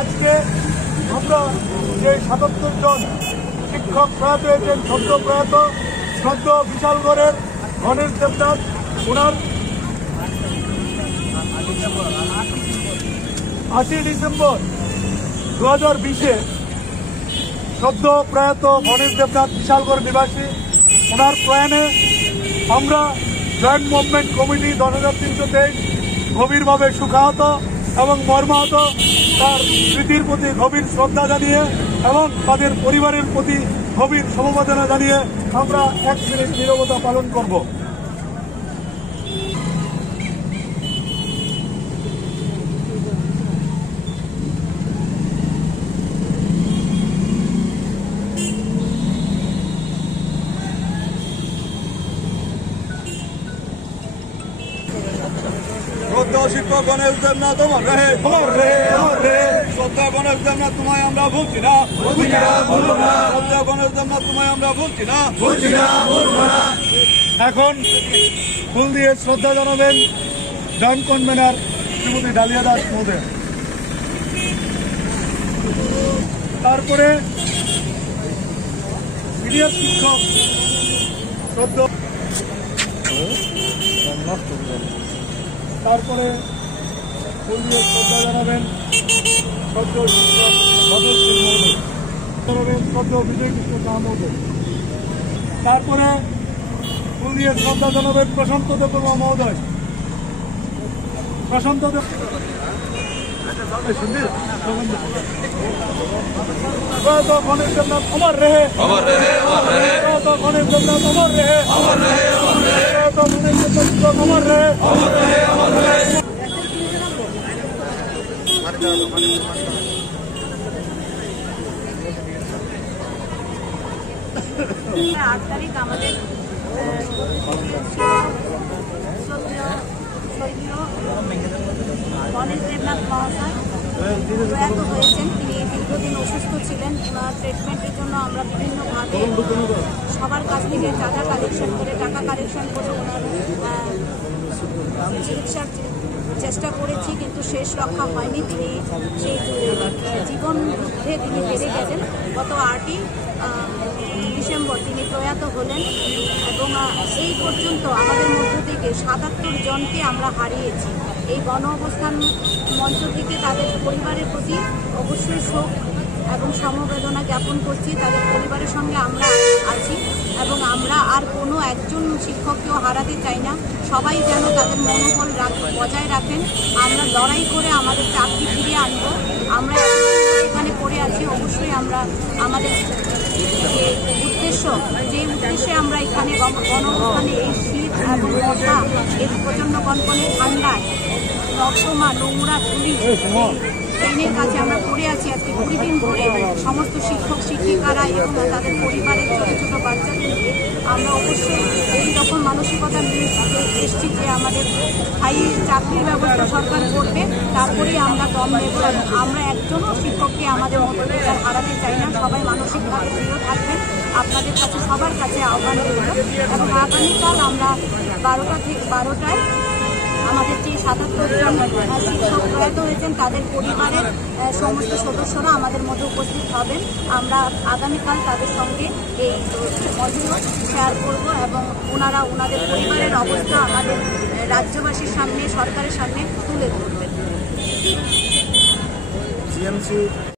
আজকে আমরা যে ৭৭ জন শিক্ষক প্রয়াত হয়েছেন, সদ্য প্রয়াত সদ্য বিশালগড়ের গণেশ দেবনাথ, ওনার ৮ই ডিসেম্বর ২০২০-এ সদ্য প্রয়াত গণেশ দেবনাথ বিশালগড় নিবাসী, ওনার প্রয়াণে আমরা জয়েন্ট মুভমেন্ট কমিটি ১০৩২৩ গভীরভাবে শোকাহত এবং মর্মাহত। তার স্মৃতির প্রতি গভীর শ্রদ্ধা জানিয়ে এবং তাদের পরিবারের প্রতি গভীর সমবেদনা জানিয়ে আমরা ১ মিনিট নীরবতা পালন করব। শ্রদ্ধা শিক্ষক গণেশ দেবনাথ তোমার রে, শ্রদ্ধা গণেশ দেবনাথ তোমায় আমরা ভুলছি না, শ্রদ্ধা গণেশ দেবনাথ তোমায় আমরা ভুলছি না। এখন ফুল দিয়ে শ্রদ্ধা জানাবেন joint convener Shrimati dahlia Das মহোদয়। তারপরে সিনিয়র শিক্ষক তারপরে ফুল দিয়ে শ্রদ্ধা জানাবেন সদ্য শিক্ষক সদ্য বিজয় কৃষ্ণ শাহ মহোদয়। তারপরে ফুল দিয়ে শ্রদ্ধা জানাবেন প্রশান্ত দেববর্মা মহোদয়। প্রশান্ত দেব গণেশ দেবনাথ অমর রেহে, গণেশ দেবনাথ অমর রেহে, গণেশ দেবনাথ অমর রেহে। আট তারিখ আমাদের গণেশ দেবনাথ মহাশয় প্রয়াত হয়েছেন। তিনি দীর্ঘদিন অসুস্থ ছিলেন। ওনার ট্রিটমেন্টের জন্য আমরা বিভিন্নভাবে সবার কাছ থেকে টাকা কালেকশন করে ওনার চিকিৎসার চেষ্টা করেছি, কিন্তু শেষ রক্ষা হয়নি। তিনি সেই জীবন যুদ্ধে তিনি হেরে গেলেন। গত 8ই ডিসেম্বর তিনি প্রয়াত হলেন এবং এই পর্যন্ত আমাদের মধ্য থেকে ৭৭ জনকে আমরা হারিয়েছি। এই গণ অবস্থান মঞ্চ থেকে তাদের পরিবারের প্রতি অবশ্যই শোক এবং সমবেদনা জ্ঞাপন করছি। তাদের পরিবারের সঙ্গে আমরা আছি এবং আমরা আর কোনো একজন শিক্ষককেও হারাতে চাই না। সবাই যেন তাদের মনোবল বজায় রাখেন। আমরা লড়াই করে আমাদের চাকরি ফিরিয়ে আনব। আমরা এখানে পড়ে আছি, অবশ্যই আমরা আমাদের যে উদ্দেশ্যে আমরা এখানে গণঅবস্থানে এই শীত এবং বর্ষা, এই প্রচণ্ড কনকনে ঠান্ডায় নর্দমা নোংরা ধুলি ট্রেনের কাছে আমরা পড়ে আছি আজকে 20 দিন ধরে। সমস্ত শিক্ষক শিক্ষিকারা এবং তাদের পরিবারের ছোটো ছোটো বাচ্চাদের নিয়ে আমরা অবশ্যই এই রকম মানসিকতা নিয়ে এসেছি যে আমাদের চাকরির ব্যবস্থা সরকার করবে, তারপরেই আমরা দম নেব। আমরা একজনও শিক্ষককে আমাদের মধ্যে থেকে হারাতে চাই না। সবাই মানসিকভাবে দৃঢ় থাকবেন। আপনাদের কাছে সবার কাছে আহ্বান রইল এবং আগামীকাল আমরা 12টায় আমাদের যে ৭৭ জন শিক্ষক প্রয়াত হয়েছেন তাদের পরিবারের সমস্ত সদস্যরা আমাদের মধ্যে উপস্থিত হবেন। আমরা আগামীকাল তাদের সঙ্গে এই মঞ্চ শেয়ার করব এবং ওনারা ওনাদের পরিবারের অবস্থা আমাদের রাজ্যবাসীর সামনে, সরকারের সামনে তুলে ধরবেন।